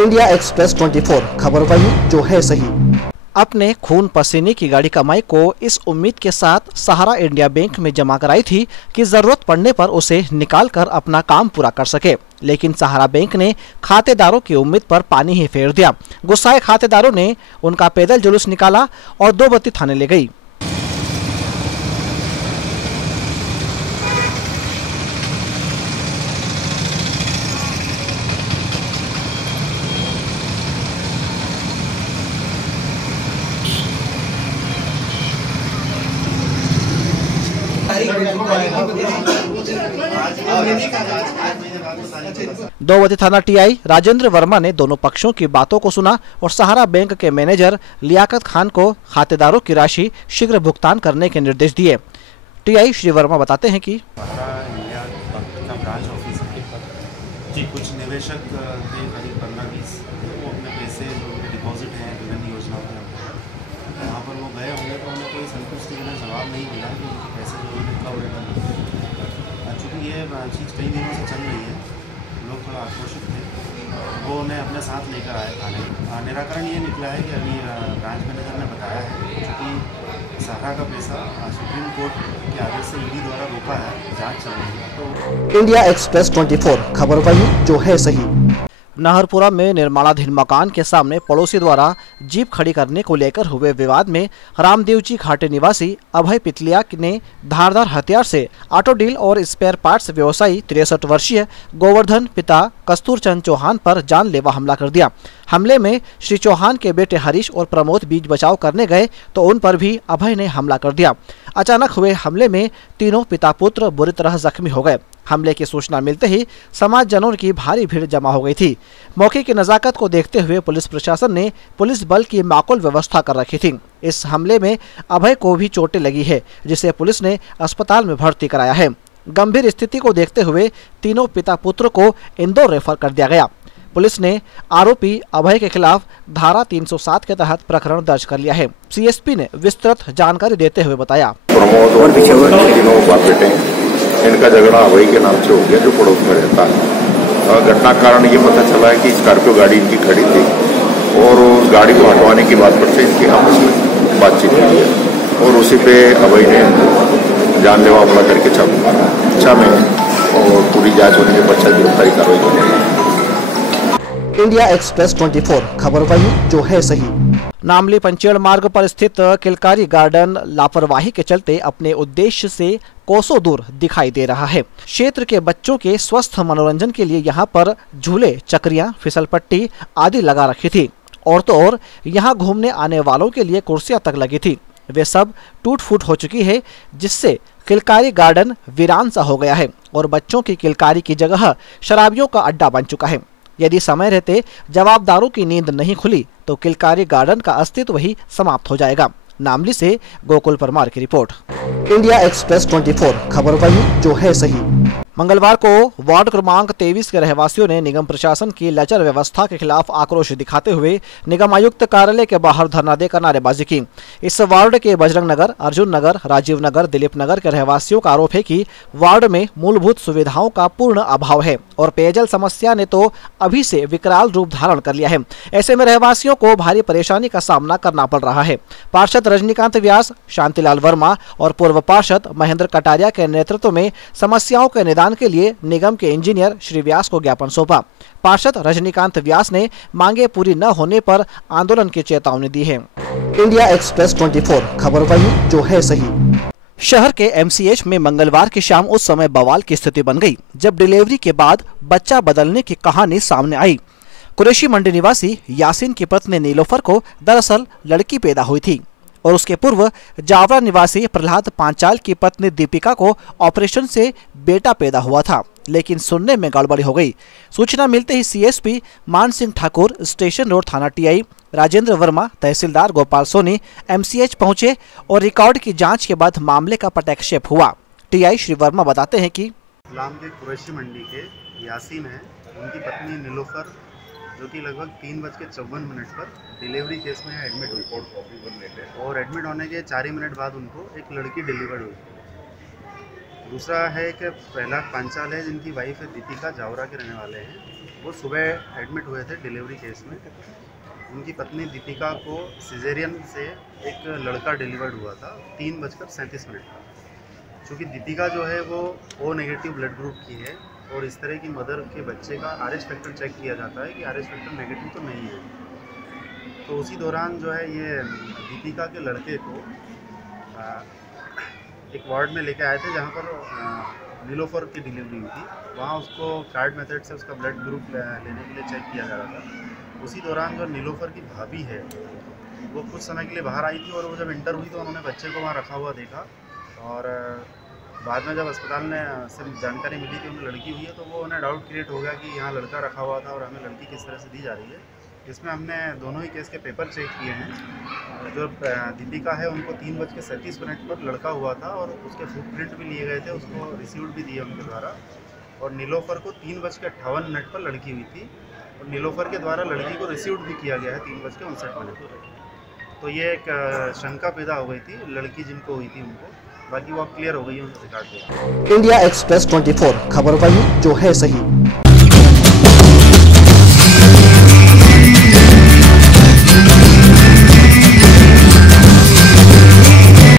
India express 24 खबर वही जो है सही। अपने खून पसीने की गाड़ी कमाई को इस उम्मीद के साथ सहारा इंडिया बैंक में जमा कराई थी कि जरूरत पड़ने पर उसे निकाल कर अपना काम पूरा कर सके, लेकिन सहारा बैंक ने खातेदारों की उम्मीद पर पानी ही फेर दिया। गुस्साए खातेदारों ने उनका पैदल जुलूस निकाला और 2 बत्ती थाने ले गई। दोवती थाना टीआई राजेंद्र वर्मा ने दोनों पक्षों की बातों को सुना और सहारा बैंक के मैनेजर लियाकत खान को खातेदारों की राशि शीघ्र भुगतान करने के निर्देश दिए। टीआई श्री वर्मा बताते हैं कि ब्रांच ऑफिस जी कुछ निवेशक थे करीब 15-20, वो अपने पैसे डिपॉजिट हैं विभिन्न योजनाओं में, वहाँ पर वो गए होंगे तो उन्हें कोई संतुष्टि का जवाब नहीं मिला कि उनके पैसे जो रिकवर होगा। चूँकि ये चीज़ कई दिनों से चल रही है, लोग थोड़ा आक्रोशित थे, वो उन्हें अपने साथ लेकर आए थाने। निराकरण ये निकला है कि अभी ब्रांच मैनेजर ने बताया है क्योंकि सहारा का पैसा सुप्रीम कोर्ट के आदेश से ईडी द्वारा रोका है, जांच चल रही है। तो इंडिया एक्सप्रेस 24 खबर वही जो है सही। नाहरपुरा में निर्माणाधीन मकान के सामने पड़ोसी द्वारा जीप खड़ी करने को लेकर हुए विवाद में रामदेव जी घाटे निवासी अभय पितलिया ने धारदार हथियार से ऑटो डील और स्पेयर पार्ट्स व्यवसायी 63 वर्षीय गोवर्धन पिता कस्तूरचंद चौहान पर जानलेवा हमला कर दिया। हमले में श्री चौहान के बेटे हरीश और प्रमोद बीच बचाव करने गए तो उन पर भी अभय ने हमला कर दिया। अचानक हुए हमले में तीनों पिता पुत्र बुरी तरह जख्मी हो गए। हमले की सूचना मिलते ही समाजजनों की भारी भीड़ जमा हो गई थी। मौके की नजाकत को देखते हुए पुलिस प्रशासन ने पुलिस बल की माकूल व्यवस्था कर रखी थी। इस हमले में अभय को भी चोटें लगी है, जिसे पुलिस ने अस्पताल में भर्ती कराया है। गंभीर स्थिति को देखते हुए तीनों पिता पुत्र को इंदौर रेफर कर दिया गया। पुलिस ने आरोपी अभय के खिलाफ धारा 307 के तहत प्रकरण दर्ज कर लिया है। सीएसपी ने विस्तृत जानकारी देते हुए बताया, प्रमोद और तीनों बाप बेटे, इनका झगड़ा अभय के नाम से हो गया जो पड़ोस में रहता है। घटना कारण ये पता चला है कि स्कॉर्पियो गाड़ी इनकी खड़ी थी और उस गाड़ी को हटवाने की बात पर से इनकी आपस में बातचीत हुई है और उसी पे अभय ने जानलेवा हमला करके चाकू में और पूरी जांच होने के पश्चात गिरफ्तारी कार्रवाई करेगी। इंडिया एक्सप्रेस 24 खबर वही जो है सही। नामली पंचेड़ मार्ग पर स्थित किलकारी गार्डन लापरवाही के चलते अपने उद्देश्य से कोसों दूर दिखाई दे रहा है। क्षेत्र के बच्चों के स्वस्थ मनोरंजन के लिए यहाँ पर झूले, चक्रियां, फिसलपट्टी आदि लगा रखी थी और तो और यहाँ घूमने आने वालों के लिए कुर्सियां तक लगी थी। वे सब टूट फूट हो चुकी है, जिससे किलकारी गार्डन वीरान सा हो गया है और बच्चों की किलकारी की जगह शराबियों का अड्डा बन चुका है। यदि समय रहते जवाबदारों की नींद नहीं खुली तो किलकारी गार्डन का अस्तित्व ही समाप्त हो जाएगा। नामली से गोकुल परमार की रिपोर्ट। इंडिया एक्सप्रेस 24 खबर वही जो है सही। मंगलवार को वार्ड क्रमांक 23 के रहवासियों ने निगम प्रशासन की लचर व्यवस्था के खिलाफ आक्रोश दिखाते हुए निगम आयुक्त कार्यालय के बाहर धरना देकर नारेबाजी की। इस वार्ड के बजरंग नगर, अर्जुन नगर, राजीव नगर, दिलीप नगर के रहवासियों का आरोप है कि वार्ड में मूलभूत सुविधाओं का पूर्ण अभाव है और पेयजल समस्या ने तो अभी से विकराल रूप धारण कर लिया है। ऐसे में रहवासियों को भारी परेशानी का सामना करना पड़ रहा है। पार्षद रजनीकांत व्यास, शांतिलाल वर्मा और पूर्व पार्षद महेंद्र कटारिया के नेतृत्व में समस्याओं के निदान के लिए निगम के इंजीनियर श्री व्यास को ज्ञापन सौंपा। पार्षद रजनीकांत व्यास ने मांगे पूरी न होने पर आंदोलन की चेतावनी दी है। इंडिया एक्सप्रेस 24 खबर वही जो है सही। शहर के एमसीएच में मंगलवार की शाम उस समय बवाल की स्थिति बन गई जब डिलीवरी के बाद बच्चा बदलने की कहानी सामने आई। कुरैशी मंडी निवासी यासीन की पत्नी नीलोफर को दरअसल लड़की पैदा हुई थी और उसके पूर्व जावरा निवासी प्रहलाद पांचाल की पत्नी दीपिका को ऑपरेशन से बेटा पैदा हुआ था, लेकिन सुनने में गड़बड़ी हो गई। सूचना मिलते ही सीएसपी मान सिंह ठाकुर, स्टेशन रोड थाना टीआई राजेंद्र वर्मा, तहसीलदार गोपाल सोनी एमसीएच पहुंचे और रिकॉर्ड की जांच के बाद मामले का पटक्षेप हुआ। टीआई श्री वर्मा बताते हैं कि कुरैशी मंडी के यासीन है, उनकी पत्नी नीलोफर जो कि लगभग 3:54 पर डिलीवरी केस में एडमिट हुई और एडमिट होने के 4 ही मिनट बाद उनको एक लड़की डिलीवर्ड हुई। दूसरा है कि प्रहलाद पांचाल है जिनकी वाइफ है दीपिका, जावरा के रहने वाले हैं। वो सुबह एडमिट हुए थे डिलीवरी केस में। उनकी पत्नी दीपिका को सिजेरियन से एक लड़का डिलीवर्ड हुआ था 3:37 का। चूँकि दीपिका जो है वो ओ नेगेटिव ब्लड ग्रुप की है और इस तरह की मदर के बच्चे का RH फैक्टर चेक किया जाता है कि RH फैक्टर नेगेटिव तो नहीं है। तो उसी दौरान जो है ये दीपिका के लड़के को एक वार्ड में लेके आए थे जहाँ पर नीलोफर की डिलीवरी हुई थी। वहाँ उसको कार्ड मेथड से उसका ब्लड ग्रुप लेने के लिए चेक किया जा रहा था। उसी दौरान जो नीलोफर की भाभी है वो कुछ समय के लिए बाहर आई थी और वो जब इंटर हुई तो उन्होंने बच्चे को वहाँ रखा हुआ देखा और बाद में जब अस्पताल ने से जानकारी मिली कि उन्हें लड़की हुई है तो वो उन्हें डाउट क्रिएट हो गया कि यहाँ लड़का रखा हुआ था और हमें लड़की किस तरह से दी जा रही है। इसमें हमने दोनों ही केस के पेपर चेक किए हैं। जो दीपिका है उनको 3:37 पर लड़का हुआ था और उसके फुटप्रिंट भी लिए गए थे, उसको रिसीव्ड भी दिए उनके द्वारा। और नीलोफर को 3:58 पर लड़की हुई थी और नीलोफर के द्वारा लड़की को रिसीव्ड भी किया गया है 3:59 पर। तो ये एक शंका पैदा हो गई थी लड़की जिनको हुई थी उनको, बाकी वो अब क्लियर हो गई है उनके रिकॉर्ड पे। इंडिया एक्सप्रेस 24 खबर वही जो है सही।